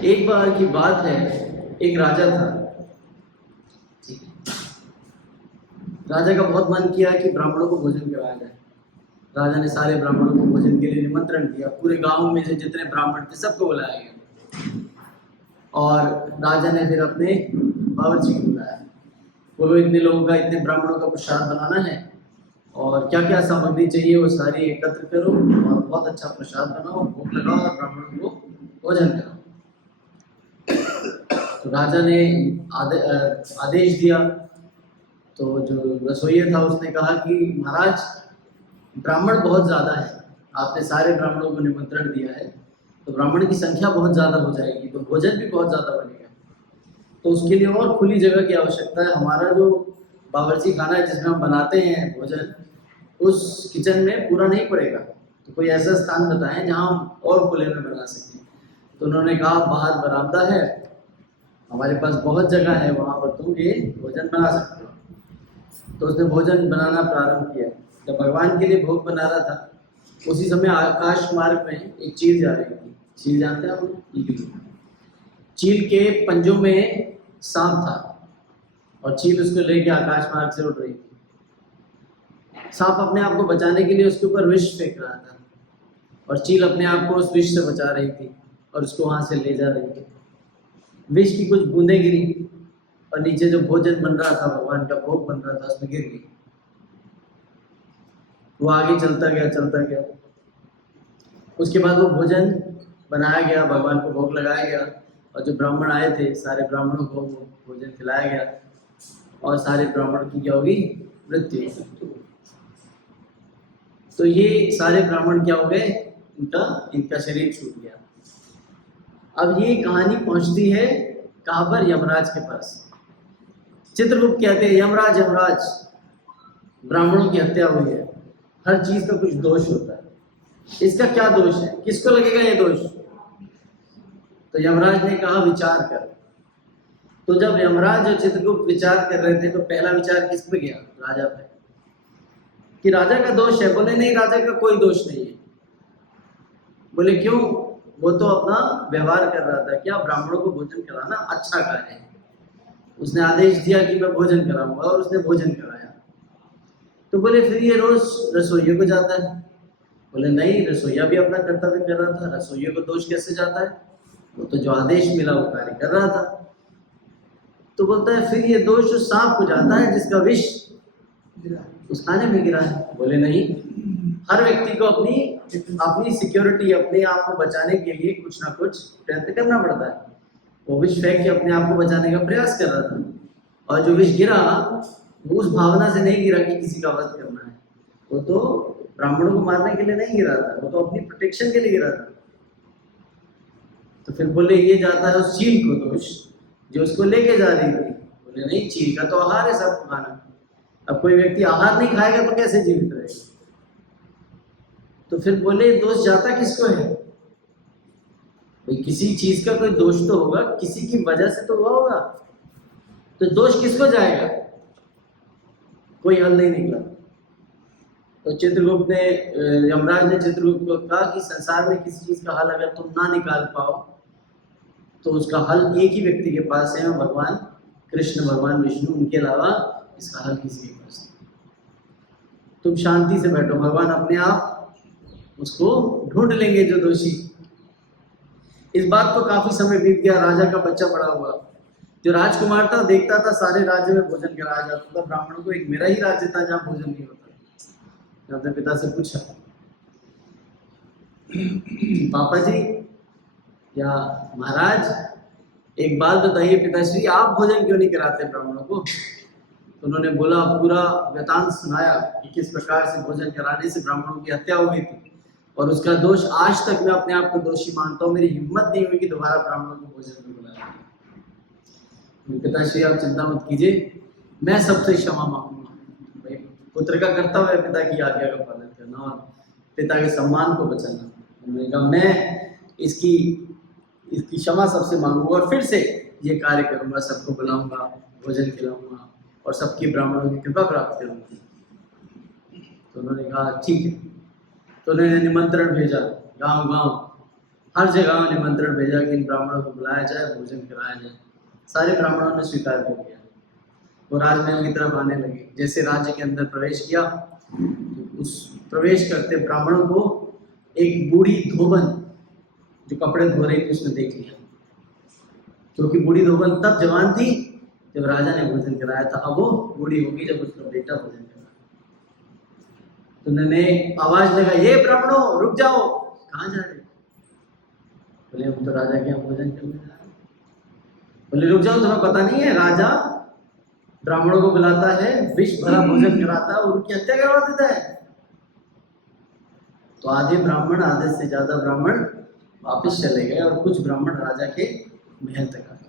एक बार की बात है, एक राजा था। राजा का बहुत मन किया कि ब्राह्मणों को भोजन कराया जाए। राजा ने सारे ब्राह्मणों को भोजन के लिए निमंत्रण दिया। पूरे गांव में से जितने ब्राह्मण थे सबको बुलाया गया और राजा ने फिर अपने बावर्ची को बुलाया। बोलो इतने लोगों का, इतने ब्राह्मणों का प्रसाद बनाना है और क्या क्या सामग्री चाहिए वो सारी एकत्र करो और बहुत अच्छा प्रसाद बनाओ, भोग लगाओ और ब्राह्मणों को भोजन कराओ। तो राजा ने आदेश दिया। तो जो रसोइया था उसने कहा कि महाराज, ब्राह्मण बहुत ज़्यादा है, आपने सारे ब्राह्मणों को निमंत्रण दिया है तो ब्राह्मण की संख्या बहुत ज़्यादा हो जाएगी, तो भोजन भी बहुत ज़्यादा बनेगा। तो उसके लिए और खुली जगह की आवश्यकता है। हमारा जो बावर्ची खाना है जिसमें हम बनाते हैं भोजन, उस किचन में पूरा नहीं पड़ेगा, तो कोई ऐसा स्थान बताएं जहां हम और खुले में बना सकें। तो उन्होंने कहा बाहर बरामदा है, हमारे पास बहुत जगह है, वहां पर तुम ये भोजन बना सकते हो। तो उसने भोजन बनाना प्रारंभ किया। जब भगवान के लिए भोग बना रहा था उसी समय आकाश मार्ग में एक चील जा रही थी। चील जानते हैं आप? चील के पंजों में सांप था और चील उसको लेके आकाश मार्ग से उड़ रही थी। सांप अपने आप को बचाने के लिए उसके ऊपर विष फेंक रहा था और चील अपने आप को उस विष से बचा रही थी और उसको वहां से ले जा रही थी। विष की कुछ बूंदें गिरी और नीचे जो भोजन बन रहा था, भगवान का भोग बन रहा था, उसमें गिर गई। वो आगे चलता गया। उसके बाद वो भोजन बनाया गया, भगवान को भोग लगाया गया और जो ब्राह्मण आए थे सारे ब्राह्मणों को भोजन खिलाया गया और सारे ब्राह्मण की क्या होगी? मृत्यु। तो ये सारे ब्राह्मण क्या हो गए? इनका शरीर छूट गया। अब ये कहानी पहुंचती है कहां पर? यमराज के पास। चित्रगुप्त कहते हैं यमराज यमराज, ब्राह्मणों की हत्या हुई है, हर चीज का कुछ दोष होता है, इसका क्या दोष है, किसको लगेगा ये दोष? तो यमराज ने कहा विचार कर। तो जब यमराज और चित्रगुप्त विचार कर रहे थे तो पहला विचार किस पे गया? राजा पे, कि राजा का दोष है। बोले नहीं, राजा का कोई दोष नहीं है। बोले क्यों? वो तो अपना व्यवहार कर रहा था। क्या? ब्राह्मणों को भोजन कराना अच्छा कार्य है, उसने आदेश दिया कि मैं भोजन कराऊंगा और उसने भोजन कराया। तो बोले फिर ये रोज रसोइये को जाता है। बोले नहीं, रसोइया भी अपना कर्तव्य कर रहा था, रसोइये को दोष कैसे जाता है? वो तो जो आदेश मिला वो कार्य कर रहा था। तो बोलता है फिर ये दोष उस सांप को जाता है जिसका विष उस खाने में गिरा है। बोले नहीं, हर व्यक्ति को अपनी सिक्योरिटी, अपने आप को बचाने के लिए कुछ ना कुछ प्रयत्न करना पड़ता है। वो विष फेंक के अपने आप को बचाने का प्रयास कर रहा था और जो विष गिरा वो उस भावना से नहीं गिरा कि किसी का वध करना है, वो तो ब्राह्मणों को मारने के लिए नहीं गिरा था, वो तो अपनी प्रोटेक्शन के लिए गिरा था। तो फिर बोले ये जाता है उस चील को दोष जो उसको लेके जा रही थी। बोले नहीं, चील का तो आहार है सब खाना। अब कोई व्यक्ति आहार नहीं खाएगा तो कैसे जीवित रहेगा? तो फिर बोले दोष जाता किसको है? भाई किसी चीज का कोई दोष तो होगा, किसी की वजह से तो हुआ होगा, तो दोष किसको जाएगा? कोई हल नहीं निकला। तो चित्रगुप्त ने, यमराज ने चित्रगुप्त को कहा कि संसार में किसी चीज का हल अगर तुम ना निकाल पाओ तो उसका हल एक ही व्यक्ति के पास है, भगवान कृष्ण, भगवान विष्णु, उनके अलावा इसका हल किसी के पास नहीं। तुम शांति से बैठो, भगवान अपने आप उसको ढूंढ लेंगे जो दोषी। इस बात को काफी समय बीत गया। राजा का बच्चा बड़ा हुआ। जो राजकुमार था देखता था सारे राज्य में भोजन कराया जाता था ब्राह्मणों को, एक मेरा ही राज्य था जहाँ भोजन नहीं होता। अपने पिता से पूछा, पापा जी या महाराज एक बात बताइए पिताश्री, आप भोजन क्यों नहीं कराते ब्राह्मणों को? तो उन्होंने बोला, पूरा वृतांत सुनाया कि किस प्रकार से भोजन कराने से ब्राह्मणों की हत्या हो गई थी और उसका दोष आज तक मैं अपने आप को दोषी मानता हूँ। मेरी हिम्मत नहीं हुई कि दोबारा ब्राह्मणों को भोजन में बुलाया। पिताश्री आप चिंता मत कीजिए, मैं सबसे क्षमा मांगूंगा। भाई पुत्र का कर्तव्य है पिता की आज्ञा का पालन करना और पिता के सम्मान को बचाना। उन्होंने कहा मैं इसकी क्षमा सबसे मांगूंगा और फिर से ये कार्य करूंगा, सबको बुलाऊंगा, भोजन खिलाऊंगा और सबकी ब्राह्मणों की कृपा प्राप्त करूंगा। तो उन्होंने कहा ठीक है। तो उन्होंने निमंत्रण भेजा गांव गांव, हर जगह निमंत्रण भेजा कि इन ब्राह्मणों को बुलाया जाए, भोजन कराया जाए। सारे ब्राह्मणों ने स्वीकार कर लिया। वो राजमहल की तरफ आने लगे। जैसे राज्य के अंदर प्रवेश किया, तो उस प्रवेश करते ब्राह्मणों को एक बूढ़ी धोबन जो कपड़े धो रही थी उसने देख लिया, क्योंकि बूढ़ी धोबन तब जवान थी जब राजा ने भोजन कराया था, अब वो बूढ़ी होगी जब उसका बेटा भोजन कराया। तो उन्होंने आवाज लगा, ये ब्राह्मणों रुक जाओ, कहाँ जा रहे? बोले हम तो राजा के यहाँ भोजन करने जा रहे हैं। बोले रुक जाओ, तुम्हें पता नहीं है राजा ब्राह्मणों को बुलाता है, विष भरा भोजन कराता है और उनकी हत्या करवा देता है। तो आधे ब्राह्मण, आधे से ज्यादा ब्राह्मण वापस चले गए और कुछ ब्राह्मण राजा के महल तक आ गए।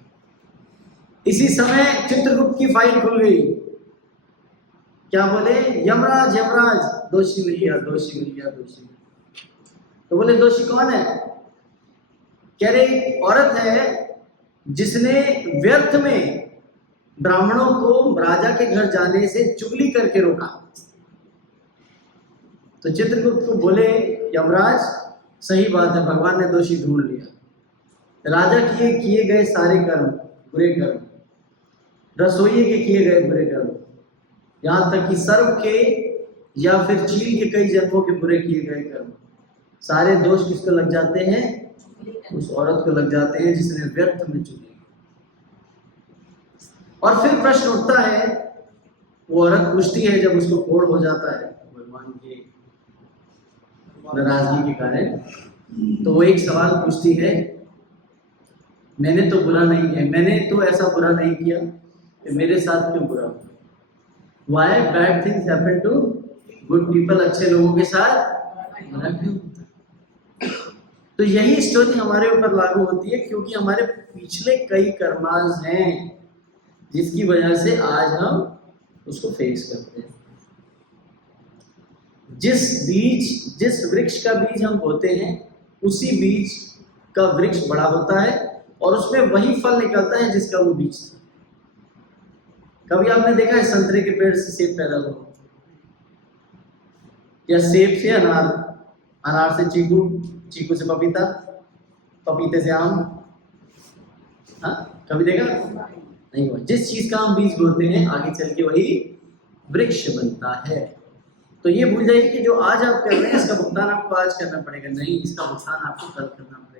इसी समय चित्रगुप्त की फाइल खुल गई। क्या बोले? यमराज यमराज, दोषी मिल गया, दोषी मिल गया, दोषी मिल गया। तो बोले दोषी कौन है? कह रहे औरत है जिसने व्यर्थ में ब्राह्मणों को राजा के घर जाने से चुगली करके रोका। तो चित्रगुप्त को बोले यमराज सही बात है, भगवान ने दोषी ढूंढ लिया। राजा के किए गए सारे कर्म बुरे कर्म, रसोइये के किए गए बुरे कर्म, यहाँ तक कि सर्प के या फिर चील के कई जन्मों के बुरे किए गए कर्म, सारे दोष किसको लग जाते हैं? उस औरत को लग जाते हैं जिसने व्यर्थ में चुगली। और फिर प्रश्न उठता है, वो औरत पूछती है जब उसको कोढ़ हो जाता है भगवान की नाराजगी के कारण, तो वो एक सवाल पूछती है, मैंने तो बुरा नहीं है, मैंने तो ऐसा बुरा नहीं किया कि मेरे साथ क्यों बुरा हुआ? Why bad things happen to good people? अच्छे लोगों के साथ बुरा क्यों होता है? तो यही स्टोरी हमारे ऊपर लागू होती है, क्योंकि हमारे पिछले कई कर्मास हैं जिसकी वजह से आज हम उसको फेस करते हैं। जिस वृक्ष का बीज हम बोते हैं उसी बीज का वृक्ष बड़ा होता है और उसमें वही फल निकलता है जिसका वो बीज था। कभी आपने देखा है संतरे के पेड़ से सेब पैदा हुआ, या सेब से अनार, अनार से चीकू, चीकू से पपीता, पपीते से आम? हाँ, कभी देखा नहीं हुआ। जिस चीज का हम बीज बोते हैं आगे चल के वही वृक्ष बनता है। तो ये भूल जाइए कि जो आज आप कर रहे हैं इसका भुगतान आपको आज करना पड़ेगा, नहीं, इसका भुगतान आपको कल करना पड़ेगा।